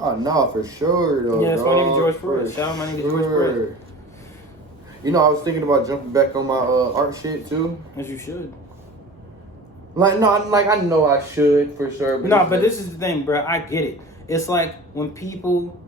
Oh no, for sure though. Yeah, that's my nigga George For Perez. Shout out my nigga sure. George Perez. You know, I was thinking about jumping back on my art shit too. As you should. Like no, like I know I should for sure. But No, but this is the thing, bro. I get it. It's like when people.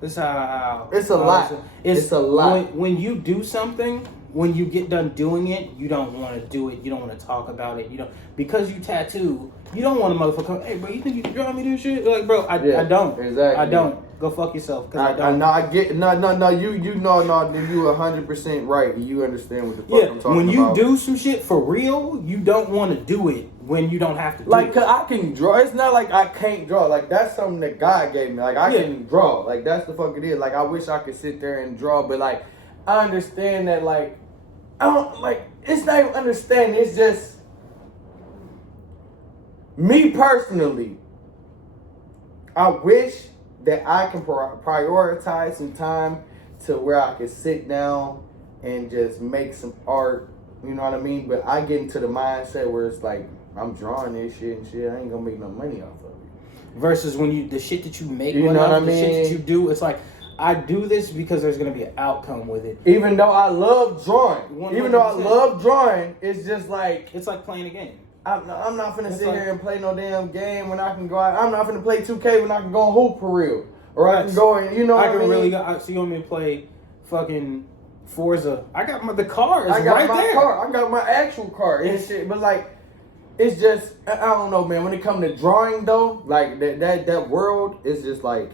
It's how. It's a lot. It's a lot. When you do something, when you get done doing it, you don't want to do it. You don't want to talk about it. You don't because you tattoo. You don't want a motherfucker. Hey, bro, you think you can draw me this shit? Like, bro, I don't. Exactly. I don't. Go fuck yourself. Cause I don't. I get no. You know, 100% right. You understand what the fuck I'm talking about. When you do some shit for real, you don't want to do it when you don't have to do like, it. Cause I can draw. It's not like I can't draw. Like that's something that God gave me. Like I can draw. Like that's the fuck it is. Like I wish I could sit there and draw, but like I understand that. Like I don't like. It's not even understanding. It's just me personally. I wish that I can prioritize some time to where I can sit down and just make some art. You know what I mean? But I get into the mindset where it's like I'm drawing this shit and shit. I ain't gonna make no money off of it. Versus when the shit that you make, you know what I mean? The shit that you do, it's like I do this because there's gonna be an outcome with it. Even though I love drawing, 100%. It's just like it's like playing a game. I'm not finna sit here and play no damn game when I can go out. I'm not finna play 2K when I can go and hoop for real. Or I can go and, you know what I mean? Really go, so you want me to play fucking Forza? I got the car. I got right my there. car. I got my actual car and shit. But like, it's just, I don't know, man. When it comes to drawing though, like that world is just like.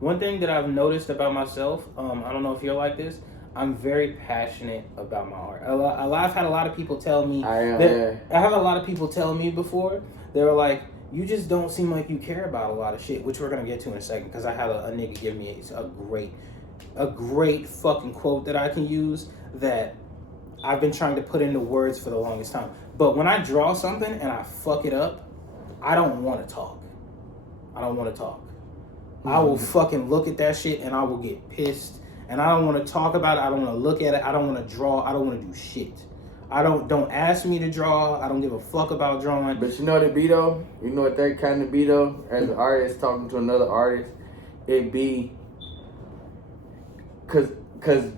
One thing that I've noticed about myself, I don't know if you're like this, I'm very passionate about my art. I've had a lot of people tell me I have a lot of people tell me before. They were like, you just don't seem like you care about a lot of shit, which we're gonna get to in a second. Because I had a nigga give me a great fucking quote that I can use that I've been trying to put into words for the longest time. But when I draw something and I fuck it up, I don't want to talk. I I will fucking look at that shit and I will get pissed. And I don't want to talk about it. I don't want to look at it. I don't want to draw. I don't want to do shit. Don't ask me to draw. I don't give a fuck about drawing. But you know what it be though? You know what that kind of be though? As an artist talking to another artist, it be cause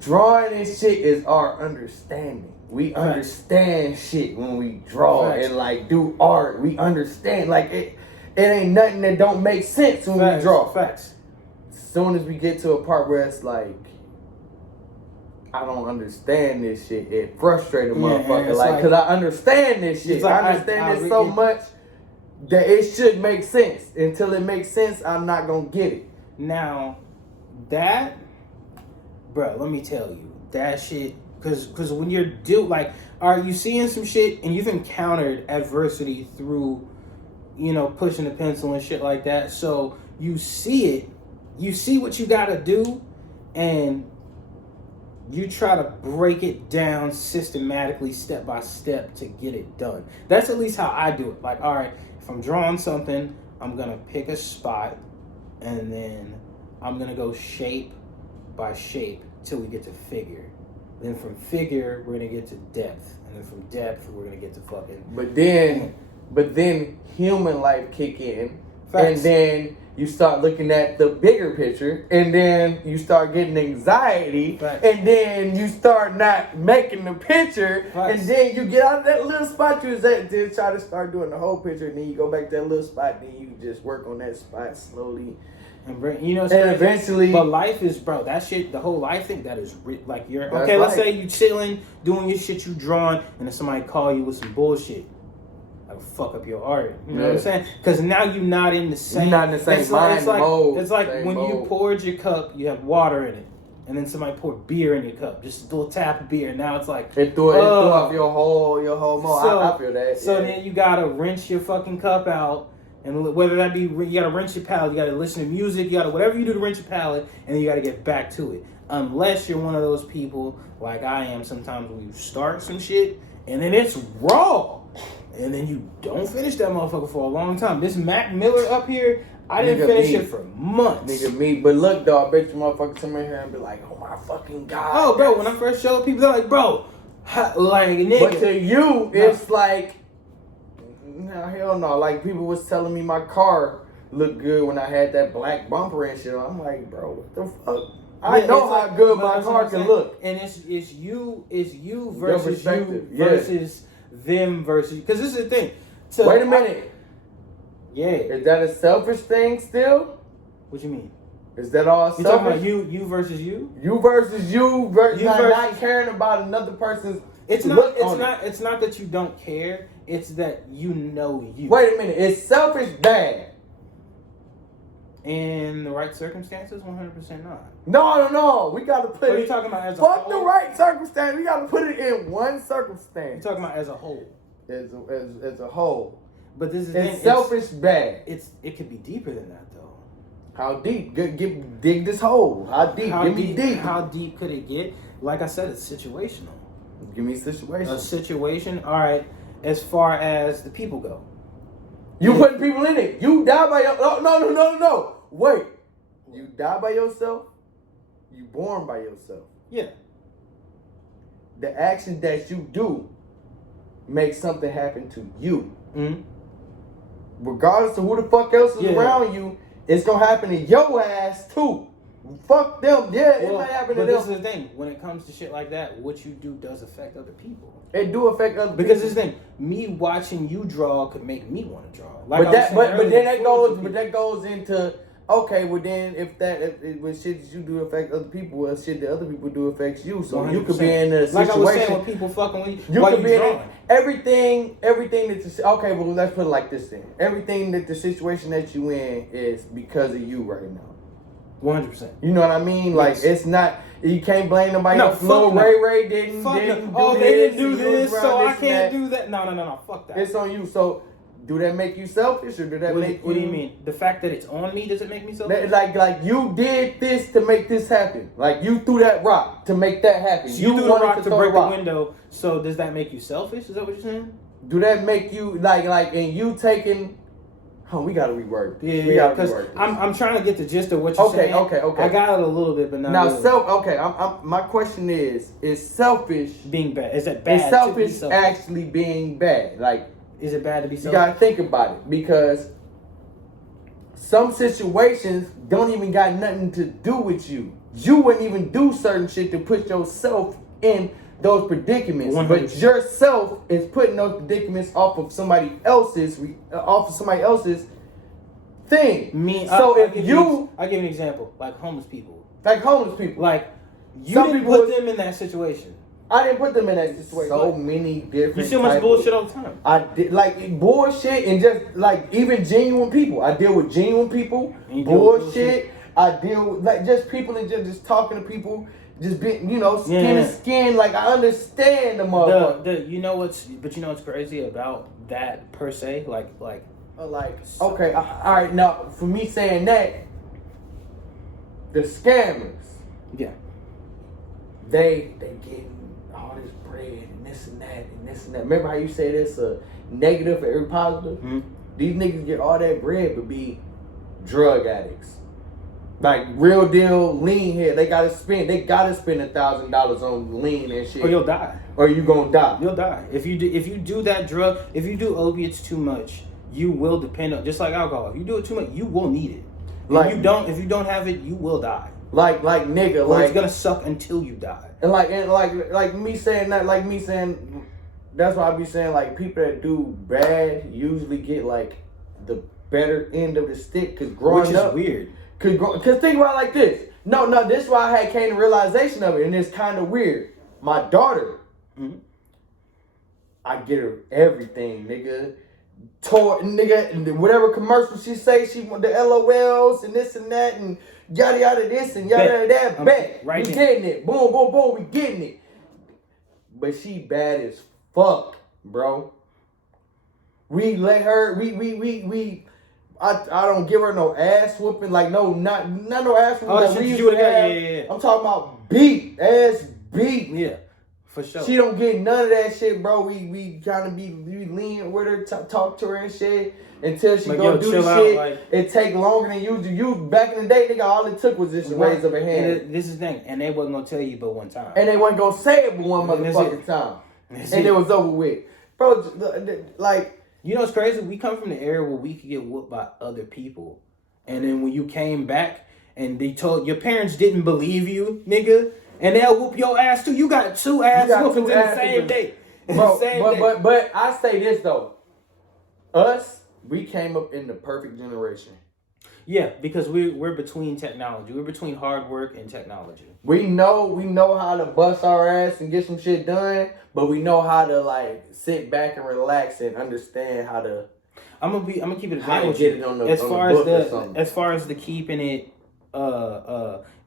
drawing and shit is our understanding. We understand shit when we draw and like do art. We understand like it ain't nothing that don't make sense when we draw. Facts. As soon as we get to a part where it's like I don't understand this shit. It frustrated motherfucker. Like, cause I understand this shit. Like, I understand this so much that it should make sense. Until it makes sense, I'm not gonna get it. Now, that, bro, let me tell you, that shit, cause when you're are you seeing some shit and you've encountered adversity through, pushing the pencil and shit like that. So you see it, you see what you gotta do, and you try to break it down systematically, step by step to get it done. That's at least how I do it. Like, all right, if I'm drawing something, I'm going to pick a spot, and then I'm going to go shape by shape till we get to figure. Then from figure, we're going to get to depth. And then from depth, we're going to get to fucking... But then human life kick in. Facts. And then you start looking at the bigger picture, and then you start getting anxiety, and then you start not making the picture, and then you get out of that little spot you was at to try to start doing the whole picture, and then you go back to that little spot, and then you just work on that spot slowly. And eventually... But life is, bro, that shit, the whole life thing, that is, like, let's say you chilling, doing your shit, you drawing, and then somebody call you with some bullshit. Fuck up your art, you know what I'm saying? Because now you're not in the same. You're not in the same mind mode. It's like when you poured your cup, you have water in it, and then somebody poured beer in your cup, just a little tap of beer. Now it's like it threw off your whole mode. So, I feel that. So then you gotta rinse your fucking cup out, and whether that be you gotta rinse your palate, you gotta listen to music, you gotta whatever you do to rinse your palate, and then you gotta get back to it. Unless you're one of those people like I am, sometimes when you start some shit and then it's raw. And then you don't finish that motherfucker for a long time. This Mac Miller up here, I didn't finish it for months. Nigga me. But look, dog, I bet you motherfuckers come in here and be like, oh my fucking God. Oh, bro, when I first showed people, they're like, bro, like, nigga. But to you, it's like, no, hell no. Like, people was telling me my car look good when I had that black bumper and shit. I'm like, bro, what the fuck? I know how good my car can look. And it's you versus you Yeah. versus them versus, because this is the thing. Wait a minute. Yeah. Is that a selfish thing still? What you mean? Is that all You selfish? talking about you versus you? You versus you versus, You not, versus- not caring about another person's It's look not. It's on not. It's not that you don't care. It's that you know you. Wait a minute. Is selfish bad? In the right circumstances, 100% not. No. We gotta put What are it. you talking about as a Fuck whole? the right circumstance. We gotta put it in one circumstance. You're talking about as a whole. As a whole. But this is the It's thing, selfish bad. It could be deeper than that though. How deep? Dig this hole. How deep? Give me deep. How deep could it get? Like I said, it's situational. Give me a situation. A situation. All right. As far as the people go, You putting people in it. You die by your. No. Wait. You die by yourself. You born by yourself. yeah. The action that you do makes something happen to you. Mm-hmm. Regardless of who the fuck else is around you, it's gonna happen to your ass too. Fuck them. Yeah, it might happen to but them. this is the thing. When it comes to shit like that, what you do does affect other people. It do affect other people. Because this thing, me watching you draw could make me want to draw. Like But then that goes. But But that goes into. Okay, well then, if shit that you do affect other people, well, shit that other people do affects you. So 100%. you could be in a situation. Like I was saying, when people fucking with you, You while could you be in drawing. everything that you okay, well let's put it like this then. Everything that the situation that you in is because of you right now. 100%. You know what I mean? Like Yes. it's not you can't blame nobody No, else. fuck No, no. Ray didn't Fuck do no. this. They didn't do he was this, around so I this and can't that. do that. No. Fuck that. It's on you. So do that make you selfish or do that make you What do you mean? The fact that it's on me, does it make me so? Like you did this to make this happen. Like you threw that rock to make that happen. So you threw the wanted rock to throw break the rock. window, so does that make you selfish? Is that what you're saying? Do that make you like and you taking? Oh, we gotta reword. Yeah, we yeah. gotta Because reword this. I'm trying to get the gist of what you're saying. Okay. I got it a little bit, but not Now really. I'm my question is selfish Being bad, is that bad? is to selfish be selfish? actually being bad? Like Is it bad to be you selfish? gotta think about it because some situations don't even got nothing to do with you. You wouldn't even do certain shit to put yourself in those predicaments, 100%. but yourself is putting those predicaments off of somebody else's thing. Me. So I'll if give you I'll give you an example, like homeless people. like homeless people, Like you Some didn't people put was- them in that situation. I didn't put them in that situation. So many different. You see much type bullshit of- all the time. I did like bullshit and just like even genuine people. I deal with genuine people. And you deal with Bullshit. I deal with like just people and just talking to people. Just being skin Yeah. to skin. Like I understand the motherfucker. You know what's crazy about that per se? Like Okay. All right. Now for me saying that, the scammers. yeah. They getting all this bread and this and that and this and that. Remember how you say this a negative for every positive? Mm-hmm. These niggas get all that bread but be drug addicts. Like real deal lean here. They gotta spend $1,000 on lean and shit. Or you'll die. Or you gonna die. You'll die if you do that drug. If you do opiates too much, you will depend on, just like alcohol. If you do it too much, you will need it. Like- If you don't have it, you will die. Like nigga, Or like it's gonna suck until you die. and like me saying that, like me saying that's why I be saying like people that do bad usually get like the better end of the stick because growing Which is up weird. Cause think about it like this. No, this is why I came to realization of it, and it's kind of weird. My daughter, I get her everything, nigga. And whatever commercial she say, she want the LOLs and this and that and yada this and yada that. Bet right we there. getting it. Boom, boom, boom. We getting it. But she bad as fuck, bro. We let her. I don't give her no ass whooping. Like not no ass whooping. Oh, that shit we you used would've to got- have. yeah. I'm talking about ass beat. Yeah, for sure. She don't get none of that shit, bro. We kind of be lean with her, talk to her and shit until she Like, go yo, do chill the out, shit. like- it take longer than usual. You back in the day, nigga, all it took was just a raise of a hand, This is the thing, and they wasn't gonna tell you but one time. and they wasn't gonna say it but one And that's motherfucking it. time, That's and it. it was over with, bro. Like You know what's crazy? We come from the era where we could get whooped by other people. And then when you came back and they told your parents didn't believe you, nigga, and they'll whoop your ass too. You got two ass whoopings in the same day. Bro, but I say this though. We came up in the perfect generation. Yeah, because we're between technology. We're between hard work and technology. We know how to bust our ass and get some shit done, but we know how to like sit back and relax and understand how to. I'm gonna keep it a how band to with get you. it on the As on far the as book or something. as far as the keeping it,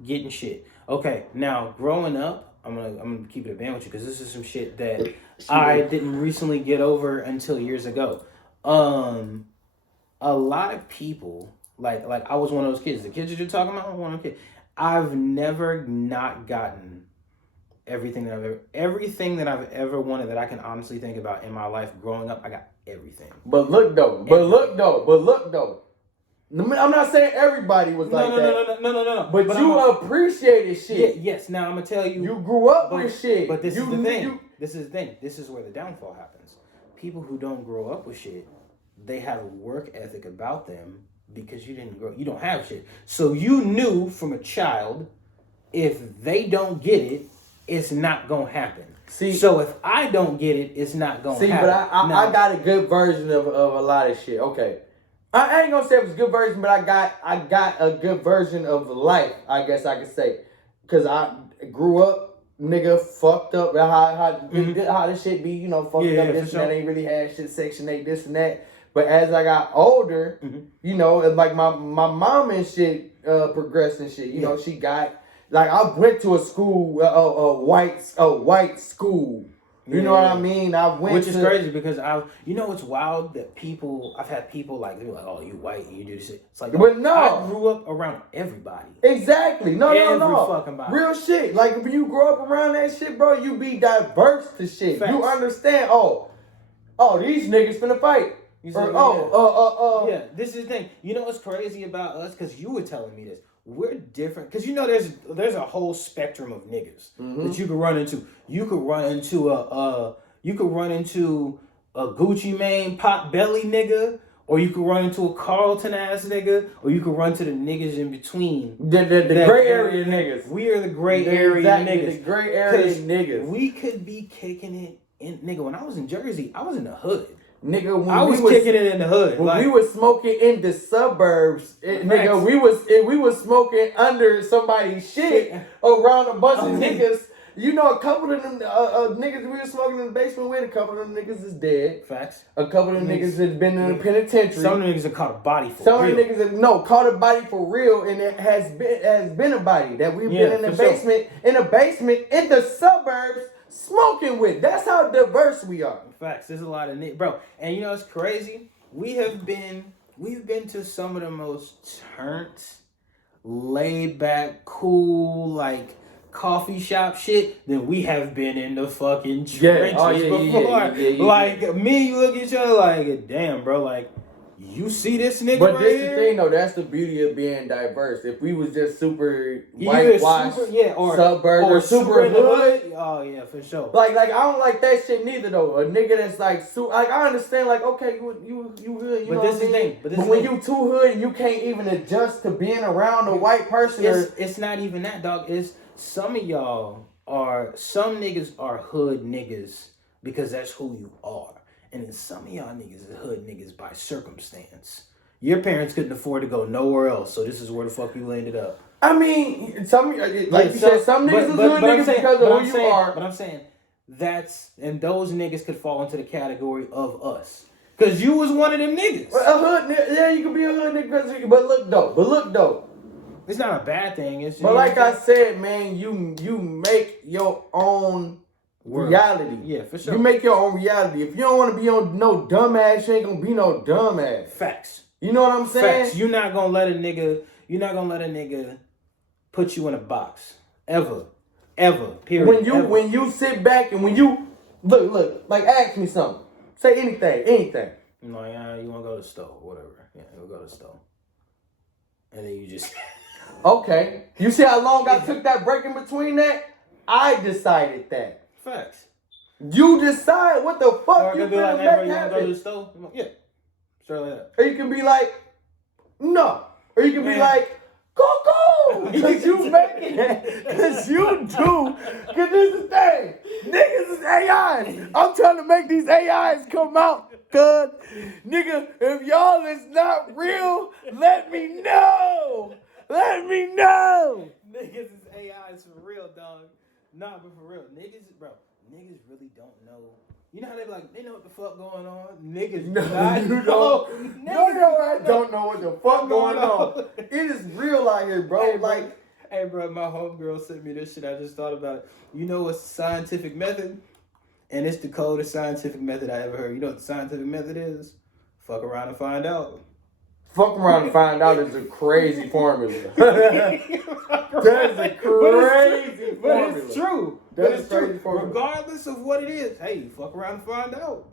getting shit. Okay, now growing up, I'm gonna keep it a band with you because this is some shit that I didn't recently get over until years ago. A lot of people like I was one of those kids. The kids that you're talking about, I was one of those kids. I've never not gotten everything that I've ever wanted that I can honestly think about in my life growing up. I got everything. But look though. I'm not saying everybody was like that. No. But you appreciated shit. Yeah, yes. Now I'm gonna tell you. You grew up with shit. But this is the thing. This is the thing. This is where the downfall happens. People who don't grow up with shit, they have a work ethic about them because you don't have shit. So you knew from a child, if they don't get it, it's not gonna happen. See, so if I don't get it, it's not gonna happen. See, but I got a good version of a lot of shit. Okay. I ain't gonna say it was a good version, but I got a good version of life, I guess I could say. Cause I grew up, nigga, fucked up. How this shit be, fucked up, this and that, ain't really had shit, Section 8, this and that. But as I got older, like my mom and shit progressed and shit. She got like I went to a school, a white school. You know what I mean? I went, which is crazy because it's wild that I've had people like they're like, oh, you white and you do this shit. It's like, but no, I grew up around everybody. Exactly. No. Fucking body. Real shit. Like when you grow up around that shit, bro, you be diverse to shit. Facts. You understand? Oh, these niggas finna fight. Yeah, this is the thing. You know what's crazy about us? Because you were telling me this. We're different. Because there's a whole spectrum of niggas that you could run into. You could run into a Gucci Mane pot belly nigga, or you could run into a Carlton ass nigga, or you could run to the niggas in between. The gray area niggas. We are the gray area niggas. The gray area niggas. We could be kicking it in, nigga. When I was in Jersey, I was in the hood. Nigga, when I was kicking it in the hood. When we was smoking in the suburbs, nigga, we was smoking under somebody's shit around a bunch of niggas. A couple of them niggas we were smoking in the basement with, a couple of them niggas is dead. Facts. A couple of them niggas has been in the penitentiary. Some of them niggas have caught a body for real. Some of them niggas have caught a body for real, and it has been a body that we've been in the basement, in the suburbs, smoking with. That's how diverse we are. Facts. There's a lot of bro. And it's crazy. We've been to some of the most turned, laid back, cool, like coffee shop shit than we have been in the fucking trenches before. Like me, you look at each other like, damn, bro, like you see this nigga but right this here? The thing though, that's the beauty of being diverse. If we was just super whitewashed, or suburb or super hood, oh yeah, for sure. Like I don't like that shit neither though. A nigga that's like I understand like okay you hood, but this is the thing. But when you too hood and you can't even adjust to being around a white person, it's not even that, dog. It's some niggas are hood niggas because that's who you are. And then some of y'all niggas is hood niggas by circumstance. Your parents couldn't afford to go nowhere else, so this is where the fuck you landed up. I mean, some niggas is hood niggas because of who you are. But I'm saying and those niggas could fall into the category of us. Cause you was one of them niggas. A hood, yeah, you could be a hood nigga. But look though. It's not a bad thing. It's but like I said, man, you make your own reality. Yeah, for sure. You make your own reality. If you don't want to be on no dumbass, you ain't gonna be no dumbass. Facts. You know what I'm saying? Facts. You're not gonna let a nigga put you in a box. Ever. Period. When you sit back and when you look, like ask me something. Say anything. No, yeah, you wanna go to the store, whatever. Yeah, you'll go to the store. And then you just okay. You see how long I took that break in between that? I decided that. Facts. You decide what the Or fuck I you could be gonna like, hey, bro, make you wanna go to the happen. store? Yeah. Straight like that. Or you can be like, no. Or you can be Man. like, go. Because you make it. Because you do. Because this is the thing. Niggas is A.I.s. I'm trying to make these A.I.s come out. Cuz, nigga, if y'all is not real, let me know. Let me know. Niggas is A.I.s for real, dog. Nah, but for real. Niggas really don't know. You know how they be like, they know what the fuck going on? Niggas No, not you know. don't. No, I don't know what the fuck going on. It is real out here, bro. Hey, bro, my homegirl sent me this shit. I just thought about it. You know what's the scientific method? And it's the coldest scientific method I ever heard. You know what the scientific method is? Fuck around and find out. Fuck around and find out is a crazy formula. That is a crazy formula. But it's true. That's crazy formula. Regardless of what it is, hey, fuck around and find out.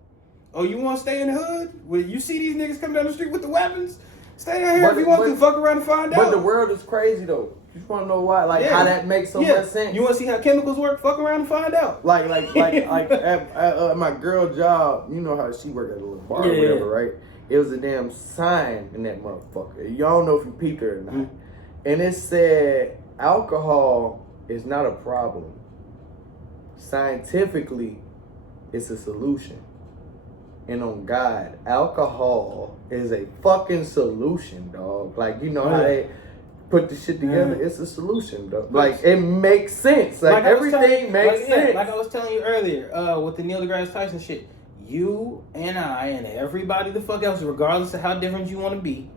Oh, you want to stay in the hood? Well, you see these niggas coming down the street with the weapons? Stay down here if you want to. Fuck around and find out. But the world is crazy though. You just want to know why? Like how that makes so much sense. You want to see how chemicals work? Fuck around and find out. Like at my girl job, you know how she worked at a little bar or whatever, right? It was a damn sign in that motherfucker. Y'all don't know if you peeped it or not. Mm-hmm. And it said alcohol is not a problem. Scientifically, it's a solution. And on God, alcohol is a fucking solution, dog. Like, you know how they put the shit together? It's a solution, dog. Like, it makes sense. Like everything makes sense. Like I was telling you earlier, with the Neil deGrasse Tyson shit. You and I and everybody the fuck else, regardless of how different you want to be,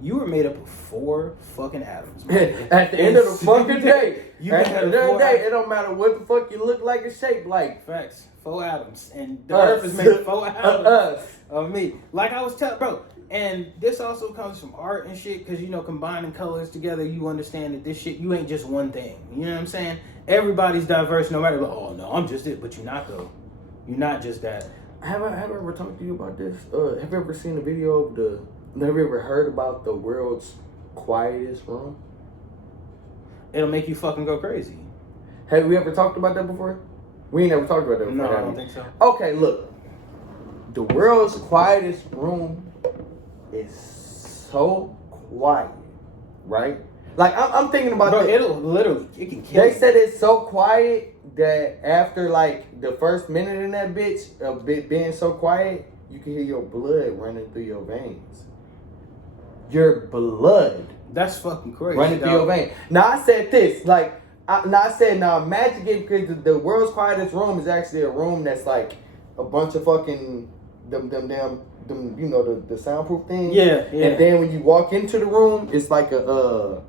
you were made up of 4 fucking atoms. At the end of the fucking day. At the end of the day, it don't matter what the fuck you look like and shape like. Facts. 4 atoms. And the earth is made of 4 atoms of me. Like I was telling, bro. And this also comes from art and shit, because, you know, combining colors together, you understand that this shit, you ain't just one thing. You know what I'm saying? Everybody's diverse no matter what. Oh, no, I'm just it. But you're not, though. You're not just that. Have I ever talked to you about this? Have you ever seen a video of have you ever heard about the world's quietest room? It'll make you fucking go crazy. Have we ever talked about that before? We ain't never talked about that before. No, I don't think so. Okay, look. The world's quietest room is so quiet, right? Like, I'm thinking about it can kill They said it's so quiet that after, like, the first minute in that bitch, of it being so quiet, you can hear your blood running through your veins. Your blood. That's fucking crazy. Running through your veins. Now, I said this, like, now imagine it, because the world's quietest room is actually a room that's, like, a bunch of fucking, you know, the soundproof thing. Yeah. And then when you walk into the room, it's like a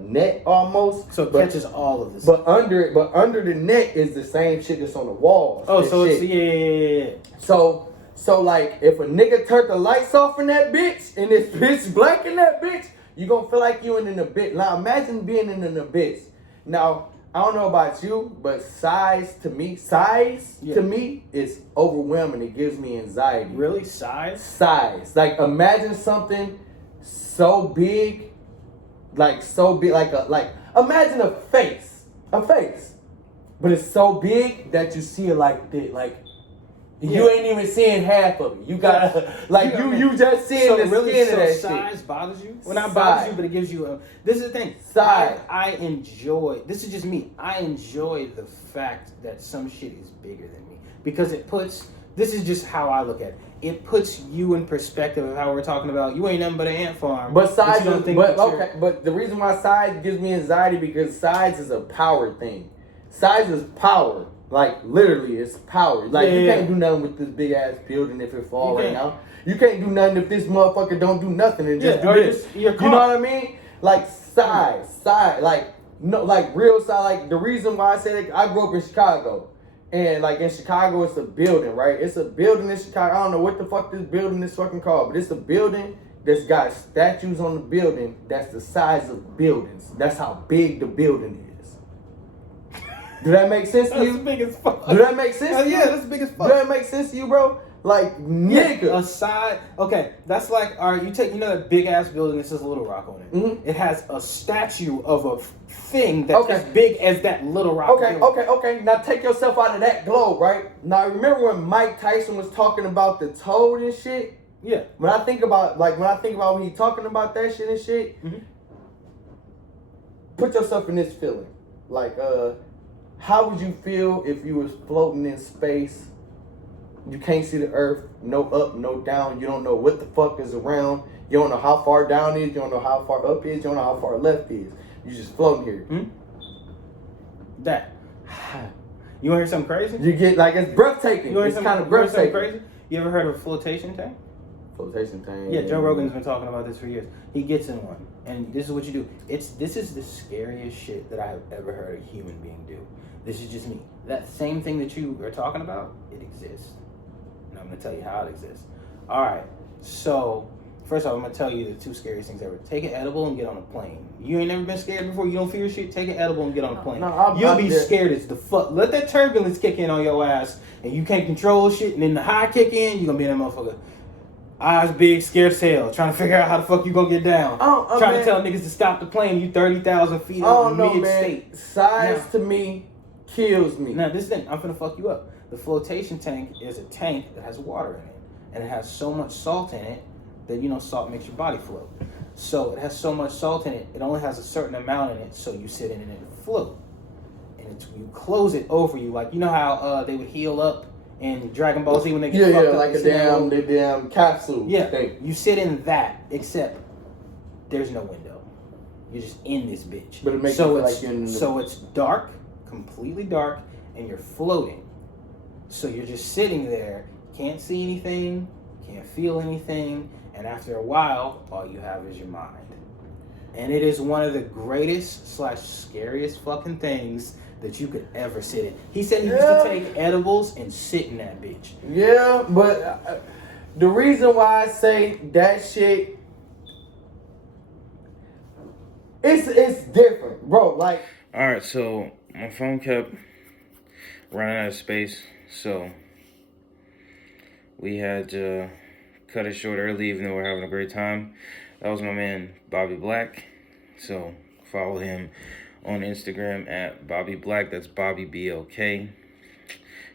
net almost. So it catches all of this. But under the net is the same shit that's on the walls. Oh, so shit. It's So like if a nigga turned the lights off in that bitch and it's pitch black in that bitch, you gonna feel like you in an abyss. Now imagine being in an abyss. Now, I don't know about you, but size to me is overwhelming. It gives me anxiety. Really? Size? Size. Like imagine something so big, like imagine a face, but it's so big that you see it like this, like you ain't even seeing half of it. You gotta you just seeing the skin of that shit. Size bothers you? Well, not bothers you, but it gives you this is the thing. Size. I enjoy. This is just me. I enjoy the fact that some shit is bigger than me because it puts. This is just how I look at it. It puts you in perspective of how we're talking about. You ain't nothing but an ant farm. But size, but the reason why size gives me anxiety because size is a power thing. Size is power. Like, literally, it's power. Like, you can't do nothing with this big-ass building if it falls right now. You can't do nothing if this motherfucker don't do nothing and just do this. You know what I mean? Like, size. Like, no, like, real size. Like, the reason why I say that, I grew up in Chicago. And, like, in Chicago, it's a building, right? It's a building in Chicago. I don't know what the fuck this building is fucking called, but it's a building that's got statues on the building that's the size of buildings. That's how big the building is. Do that make sense to you? That's big as fuck. Do that make sense to you? Yeah, that's big as fuck. Do that make sense to you, bro? Like, nigga. Aside, okay, that's like, all right, you know that big ass building that says Little Rock on it. Mm-hmm. It has a statue of a thing that's as big as that Little Rock building. Okay. Now take yourself out of that globe, right? Now remember when Mike Tyson was talking about the toad and shit? Yeah. When I think about when he talking about that shit and shit, mm-hmm. Put yourself in this feeling. Like, how would you feel if you was floating in space? You can't see the earth, no up, no down. You don't know what the fuck is around. You don't know how far down is. You don't know how far up is. You don't know how far left is. You just floating here. Mm-hmm. That. You want to hear something crazy? You get like it's breathtaking. It's kind of breathtaking. Crazy? You ever heard of a flotation tank? Flotation tank. Yeah, Joe Rogan's been talking about this for years. He gets in one, and this is what you do. This is the scariest shit that I have ever heard a human being do. This is just me. That same thing that you are talking about, it exists. And I'm going to tell you how it exists. All right. So, first off, I'm going to tell you the two scariest things ever. Take an edible and get on a plane. You ain't never been scared before? You don't fear shit? Take an edible and get on a plane. You'll be scared as the fuck. Let that turbulence kick in on your ass, and you can't control shit, and then the high kick in, you're going to be in that motherfucker. Eyes big, scared as hell, trying to figure out how the fuck you going to get down. Trying to tell niggas to stop the plane. You 30,000 feet on mid-state. Size to me kills me. Now, this thing, I'm going to fuck you up. The flotation tank is a tank that has water in it. And it has so much salt in it that, salt makes your body float. So it has so much salt in it, it only has a certain amount in it, so you sit in it and float. And you close it over you. Like, you know how they would heal up in Dragon Ball Z when they get fucked up? Like a damn capsule. Yeah, thing. You sit in that, except there's no window. You're just in this bitch. But it makes you feel like you're in the... So it's dark, completely dark, and you're floating. So you're just sitting there, can't see anything, can't feel anything, and after a while, all you have is your mind. And it is one of the greatest / scariest fucking things that you could ever sit in. He said he used to take edibles and sit in that bitch. Yeah, but the reason why I say that shit, it's different, bro. Like, all right, so my phone kept running out of space, so we had to cut it short early, even though we're having a great time. That was my man Bobby Black. So follow him on Instagram at Bobby Black. That's Bobby BLK. You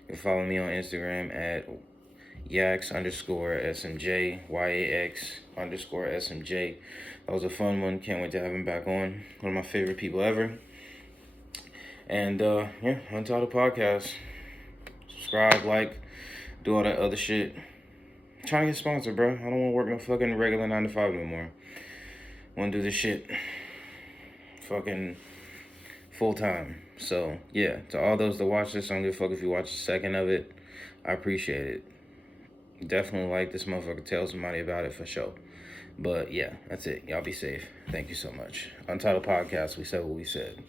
can follow me on Instagram at Yax_SMJ, YAX_SMJ. That was a fun one. Can't wait to have him back on. One of my favorite people ever. And Untitled Podcast. Subscribe, like, do all that other shit. I'm trying to get sponsored, bro. I don't want to work no fucking regular 9 to 5 anymore. Want to do this shit fucking full time. So yeah, to all those that watch this, I don't give a fuck if you watch a second of it. I appreciate it. Definitely like this motherfucker. Tell somebody about it for sure. But yeah, that's it. Y'all be safe. Thank you so much. Untitled Podcast. We said what we said.